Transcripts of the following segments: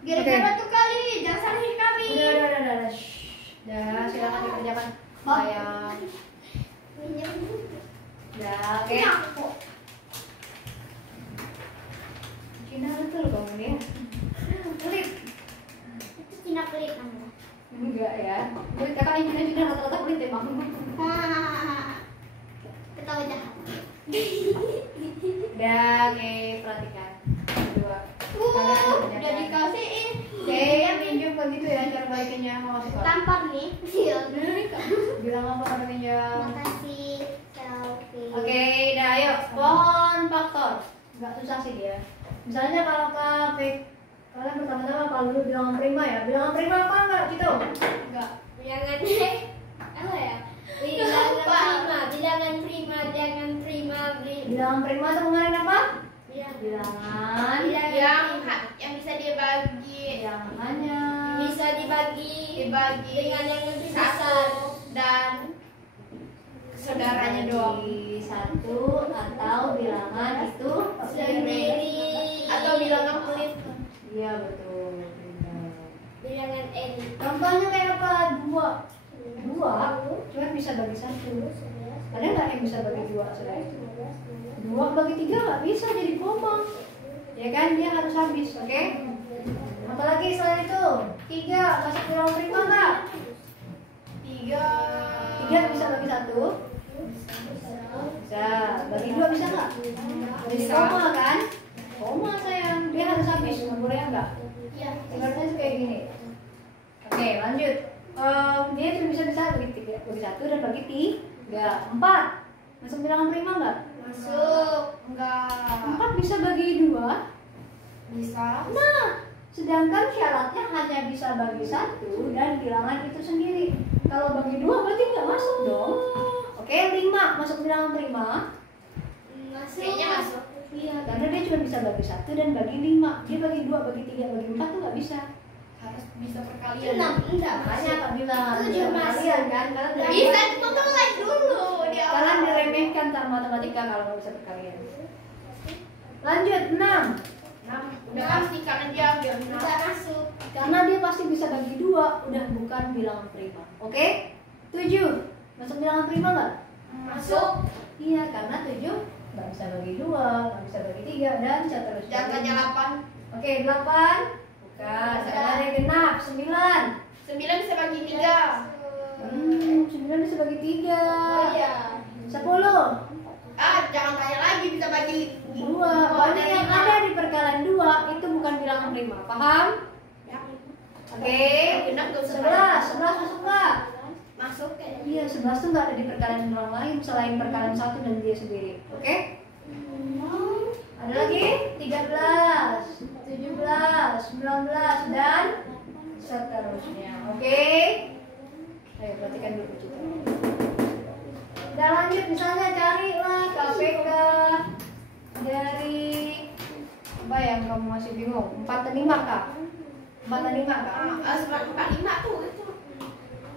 Gara-gara tuh kali, jangan salahin kami. Udah. Udah, silakan dikerjakan. Sayang. Udah, oke. Cina betul kamu ya. Pelit. Itu Cina pelit namanya. Enggak ya. Pelit kakak ini Cina rata-rata pelit emang. Ketawa jahat. Udah, oke, perhatikan. Dua. Udah dikasihin. Oke, pinjam begitu ya cara balikinnya mau sekolah. Tampar nih. Bilang apa kata pinjam? Makasih. Selfie. Oke, dah ayo. Pohon faktor. Enggak susah sih dia. Misalnya kalau kalian pertama-tama kalau dulu bilangan prima ya. Bilangan prima apa enggak gitu? Enggak. Bilangannya apa ya? Bilangan prima. Bilangan prima itu kemarin apa? Bilangan yang bisa dibagi. yang hanya Bisa dibagi dengan yang lebih besar dan saudaranya doang. satu atau bilangan itu Sendiri atau bilangan pelit. Iya betul. Bilangan N. Contohnya kayak apa? Dua cuma bisa bagi satu. Ada nggak yang bisa bagi dua? Dua bagi tiga nggak bisa jadi koma. Ya kan dia harus habis, oke? Apalagi selain itu tiga masuk bilangan prima nggak? Tiga bisa bagi satu. Bisa. Bagi dua bisa nggak? Jadi koma kan? Koma sayang, dia harus habis, nggak boleh nggak? Iya. Ibaratnya tuh kayak gini. Oke, lanjut. Dia cuma bisa bagi tiga, bagi satu dan bagi tiga. 4 masuk bilangan prima nggak? Masuk. Enggak. 4 bisa bagi dua. Bisa. Nah, sedangkan syaratnya hanya bisa bagi satu dan bilangan itu sendiri. Kalau bagi dua berarti nggak masuk dong. Oke, 5 masuk bilangan prima. Masuk. Kayaknya masuk. Iya, karena dia cuma bisa bagi satu dan bagi 5. Dia bagi 2, bagi 3, bagi 4 tuh nggak bisa. Harus bisa perkalian. Enggak. Makanya Kak bilang harus Tujuh bisa masuk. perkalian kan? Karena Bisa mulai dulu di awal. kalian diremehkan sama matematika kalau nggak bisa perkalian. Lanjut 6. Udah pasti karena dia bisa masuk. Karena dia pasti bisa bagi 2, udah bukan bilangan prima. Oke? 7 masuk bilangan prima nggak? Masuk. Iya, karena 7 nggak bisa bagi 2, nggak bisa bagi 3 dan seterusnya. Jangan tanya 8. Oke, 8 bukan. Sekarang ada yang genap 9. 9 bisa bagi 3. 9 bisa bagi 3. Oh iya. 10 Jangan tanya lagi bisa bagi 2. Pokoknya yang ada di perkalian 2 itu bukan bilangan prima. Paham? Ya. Oke. Genap nggak usah 11 masuk nggak? Masuk kayaknya. Iya, 11 tuh nggak ada di perkalian orang lain selain perkalian 1 dan dia sendiri. Oke? Ada lagi? 13, 17, 19 dan seterusnya. Oke? Ayo perhatikan dulu kita. Udah lanjut, misalnya carilah KPK dari apa yang kamu masih bingung? 4 dan 5 kak? 4 dan 5 kak? 45 tuh itu.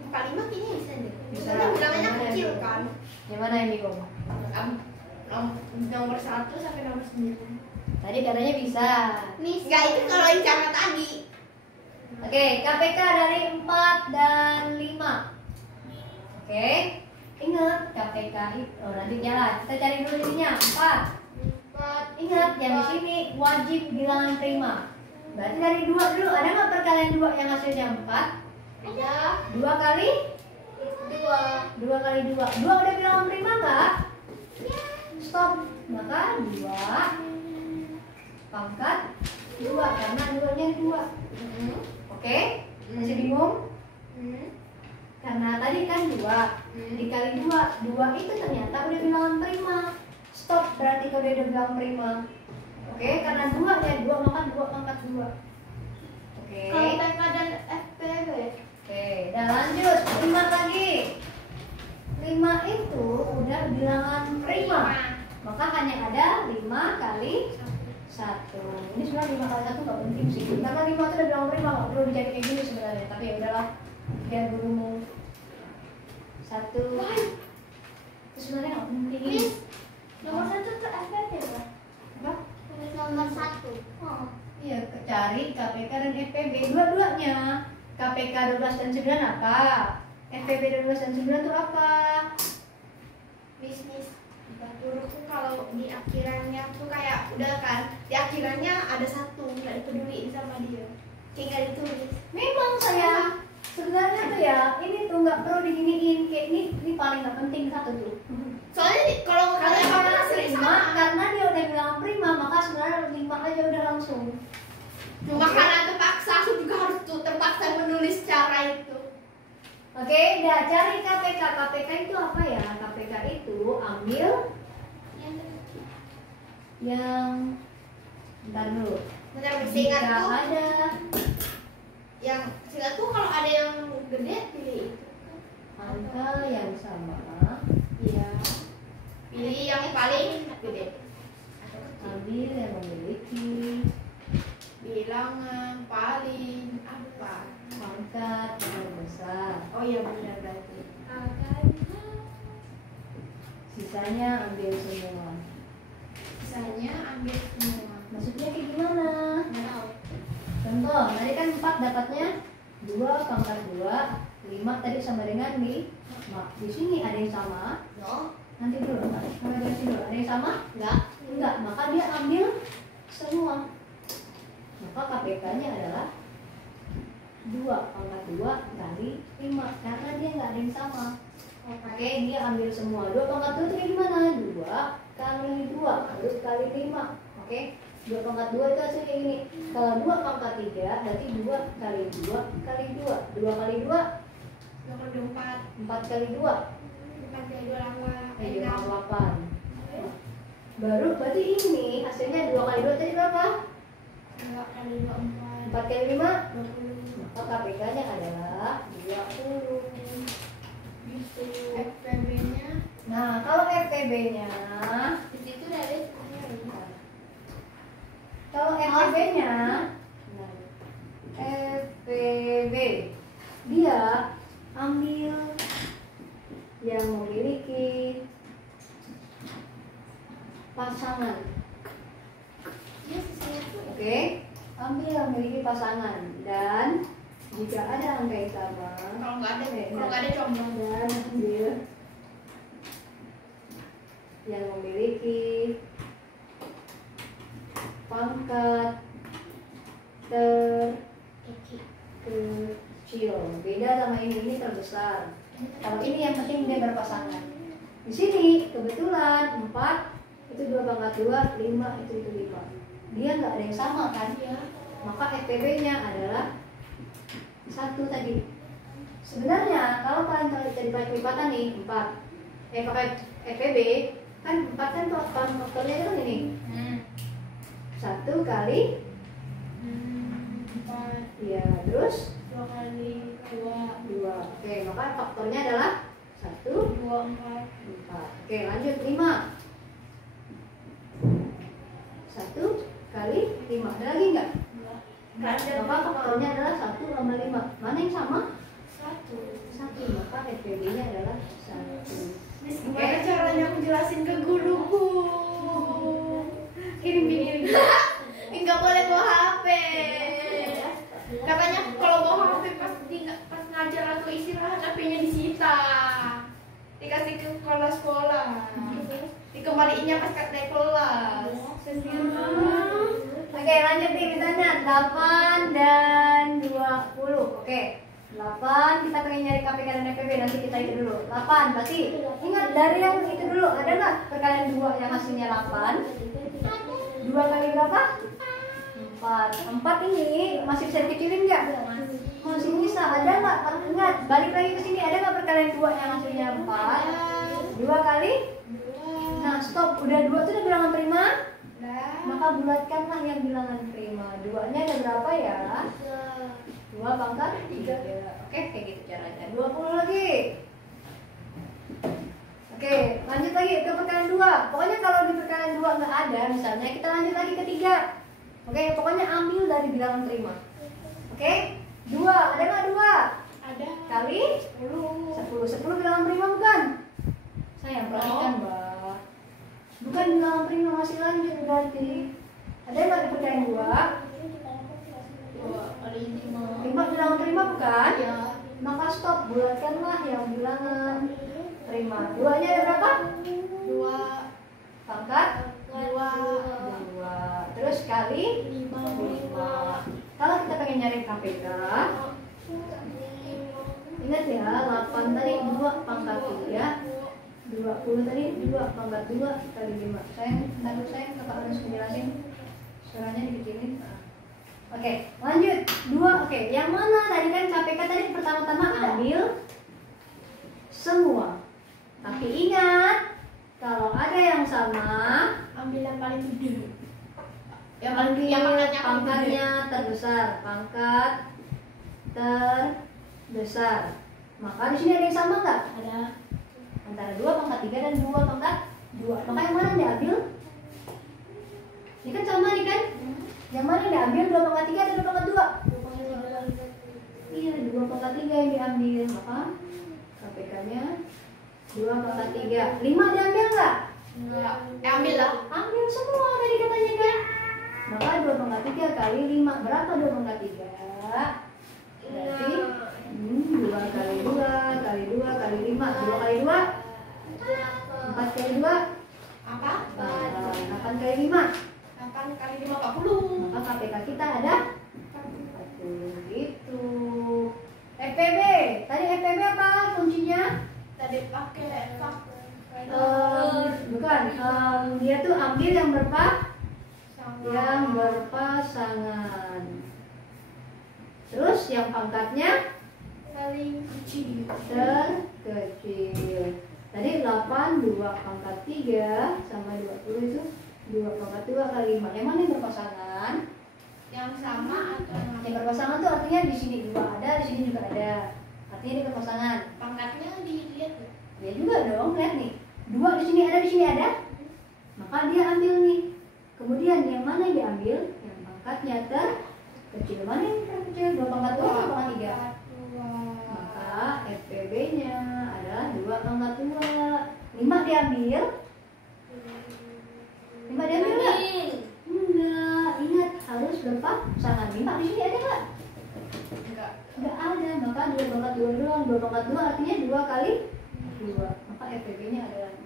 45 kayaknya bisa deh. Bisa. Soalnya bilangannya Mana yang kecil bingung? kan. Yang mana yang bingung? Nomor 1 sampai nomor 9. Tadi katanya bisa. Enggak, itu kalau yang cara tadi. Oke, KPK dari 4 dan 5. Oke, ingat KPK itu. Oh, lanjutnya lah. Kita cari dulu ininya. 4. Ingat yang di sini wajib bilangan prima. Berarti dari 2 dulu. Ada nggak perkalian 2 yang hasilnya 4? Ada 2 kali 2 kali 2. 2 udah bilangan prima nggak? Stop. Maka 2 pangkat 2 karena 2-nya 2. Oke? Masih bingung? Karena tadi kan 2 dikali 2 itu ternyata udah bilangan prima. Stop, berarti kalau dia udah bilangan prima. Oke, karena 2-nya 2 maka 2 pangkat 2. Oke. Kalau PK dan FPB. Oke, dan lanjut 5 lagi. 5 itu udah bilangan prima. Maka hanya ada 5 kali 1. Ini sebenarnya 5 kali 1 nggak penting sih. Karena 5 itu udah bilangan prima, nggak perlu dijadi kayak gini sebenarnya. Tapi ya udahlah, biar gurumu 1. Itu sebenarnya nggak penting. Nomor 1 tuh FPB apa? Apa? Nomor 1. Oh, Iya, cari KPK dan FPB dua-duanya. KPK 12 dan 9 apa? FPB 12 dan 9 itu apa? Bisnis. Menurutku kalau di akhirannya tuh kayak udah kan, di akhirannya ada satu nggak dipeduliin sama dia, kayak nggak ditulis. Memang saya sebenarnya tuh ya ini tuh nggak perlu diginiin kayak ini paling nggak penting satu tuh. Soalnya kalau kalian pernah prima karena dia udah bilang prima maka sebenarnya 5 aja udah langsung. Cuma karena terpaksa aku juga harus tuh terpaksa menulis cara itu. Oke, udah cari KPK. KPK itu apa ya? KPK itu ambil yang bentar dulu. Bentar Jika seingatku ada yang seingatku kalau ada yang gede pilih itu. angka yang sama, Iya. Pilih yang paling gede. ambil yang memiliki Bilangan paling apa? pangkat yang besar. Oh iya benar berarti. Sisanya ambil semua. Sisanya ambil semua. Maksudnya kayak gimana? Nggak tahu. Contoh, tadi kan 4 dapatnya 2 pangkat 2, 5 tadi sama dengan 5. Di sini ada yang sama. No. Nanti dulu, mulai dari sini dulu. Ada yang sama? Enggak. Enggak, maka dia ambil semua. Maka KPK-nya adalah 2 pangkat 2 kali 5 karena dia nggak ada yang sama. Oke, dia ambil semua. 2 pangkat 2 itu kayak gimana? 2 kali 2 harus kali 5. Oke, 2 pangkat 2 itu hasilnya ini. Kalau 2 pangkat 3 berarti 2 kali 2 kali 2. 2 kali 2 2 kali 4. 4 kali 2 4 kali 2 8. Baru berarti ini hasilnya 2 kali 2 tadi berapa? 2 kali 2 4. 4 kali 5 20. maka KPK-nya adalah 20. Gitu. FPB-nya Nah, kalau FPB-nya di situ dari kalau FPB-nya FPB dia ambil yang memiliki pasangan. ya sisanya tuh Oke, ambil yang memiliki pasangan dan jika ada angka yang sama kalau nggak ada combang. dan ambil yang memiliki pangkat terkecil. Beda sama ini terbesar. Kalau ini yang penting dia berpasangan. Di sini kebetulan 4 itu 2 pangkat 2, 5 itu 5. Dia nggak ada yang sama kan? Ya. Maka FPB-nya adalah 1 tadi. Sebenarnya kalau kalian cari perlipatan nih 4 pakai FPB kan 4 kan faktornya itu kan ini 1 kali 4 ya terus 2 kali 2 Oke, maka faktornya adalah 1 2 4. 4. Oke, lanjut 5 1 kali 5. Ada lagi nggak? Nggak ada. Maka faktornya adalah 1 sama 5. Mana yang sama? 1. Maka FPB-nya adalah 1. Miss, gimana caranya aku jelasin ke guruku? Ini nggak boleh bawa HP. Katanya kalau bawa HP pas ngajar atau istirahat HP-nya disita. Dikasih ke sekolah. Dikembaliinnya pas naik kelas. Oke, lanjut nih misalnya 8 dan 20. Oke. 8 kita pengen nyari KPK dan FPB, nanti kita itu dulu. 8 berarti ingat dari yang itu dulu. Ada nggak perkalian 2 yang hasilnya 8? 2 kali berapa? 4 ini masih bisa dikecilin nggak? Masih bisa. Ada nggak? Ingat, balik lagi ke sini. Ada nggak perkalian 2 yang hasilnya 4? 2 kali? Nah, stop. Udah 2 itu udah bilangan prima? Maka bulatkanlah yang bilangan prima. 2-nya ada berapa ya? 2 pangkat 3. Oke, kayak gitu caranya. 20 lagi. Oke, lanjut lagi ke perkalian 2. Pokoknya kalau di perkalian 2 nggak ada, misalnya kita lanjut lagi ke 3. Oke, pokoknya ambil dari bilangan prima. Oke, 2. Ada nggak 2? Ada. Kali 10. 10 bilangan prima bukan? Sayang, perhatikan, Mbak. Bukan bilangan prima, masih lanjut berarti. Ada nggak di perkalian 2? 5 bilangan prima bukan? Iya. Maka stop, bulatkanlah yang bilangan prima. 2-nya ada berapa? 2 Pangkat 2 2. Terus kali 5. Kalau kita pengen nyari KPK, ingat ya, 8 tadi 2 pangkat 3, 20 tadi 2 pangkat 2 kali 5. Sayang kakak harus menjelasin, suaranya dikecilin. Oke, lanjut 2. Oke, yang mana tadi kan KPK tadi pertama-tama ambil semua. Tapi ingat, kalau ada yang sama, ambil yang paling gede. ambil pangkatnya terbesar, pangkat terbesar. Maka di sini ada yang sama nggak? Ada. Antara 2 pangkat 3 dan 2 pangkat 2. Maka yang mana yang diambil? Ini kan sama nih kan? Yang mana yang diambil? 2 pangkat 3 atau 2 pangkat 2? Iya, 2 pangkat 3 yang diambil. Maka KPK-nya 2 pangkat 3. 5 diambil nggak? Enggak. Ambil lah. Ambil semua tadi katanya kan? Maka 2 pangkat 3 kali 5. Berapa 2 pangkat 3? Berarti 2 kali 2 kali 2 kali 5. 2 kali 2? 4 kali 2? Apa? 8 kali 5. 8 kali 5 40. Maka KPK kita ada 40. Gitu. FPB. Tadi FPB apa kuncinya? Tadi pakai Bukan. Dia tuh ambil yang berpasangan. Terus yang pangkatnya paling kecil. terkecil. Tadi 8 2 pangkat 3 sama 20 itu 2 pangkat 2 kali 5. Yang mana yang berpasangan? Yang sama atau Yang berpasangan tuh artinya di sini juga ada, di sini juga ada. Artinya dia berpasangan. pangkatnya dilihat tuh. Ya juga dong, lihat nih. 2 di sini ada, di sini ada. Maka dia ambil nih. Kemudian yang mana yang diambil? Yang pangkatnya terkecil. Mana yang terkecil? 2 pangkat 2 atau pangkat 3? Maka FPB-nya adalah 2 pangkat 2. 5 diambil? 5 diambil nggak? Enggak. Ingat harus berpasangan. 5 di sini ada nggak? Enggak. Enggak ada. Maka 2 pangkat 2 doang. 2 pangkat 2 artinya 2 kali 2. Maka FPB-nya adalah 4.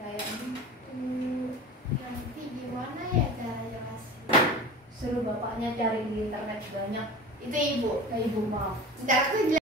Kayak Nanti gimana ya cara jelasin? suruh bapaknya cari di internet banyak. Itu ibu. Ibu maaf. Cara aku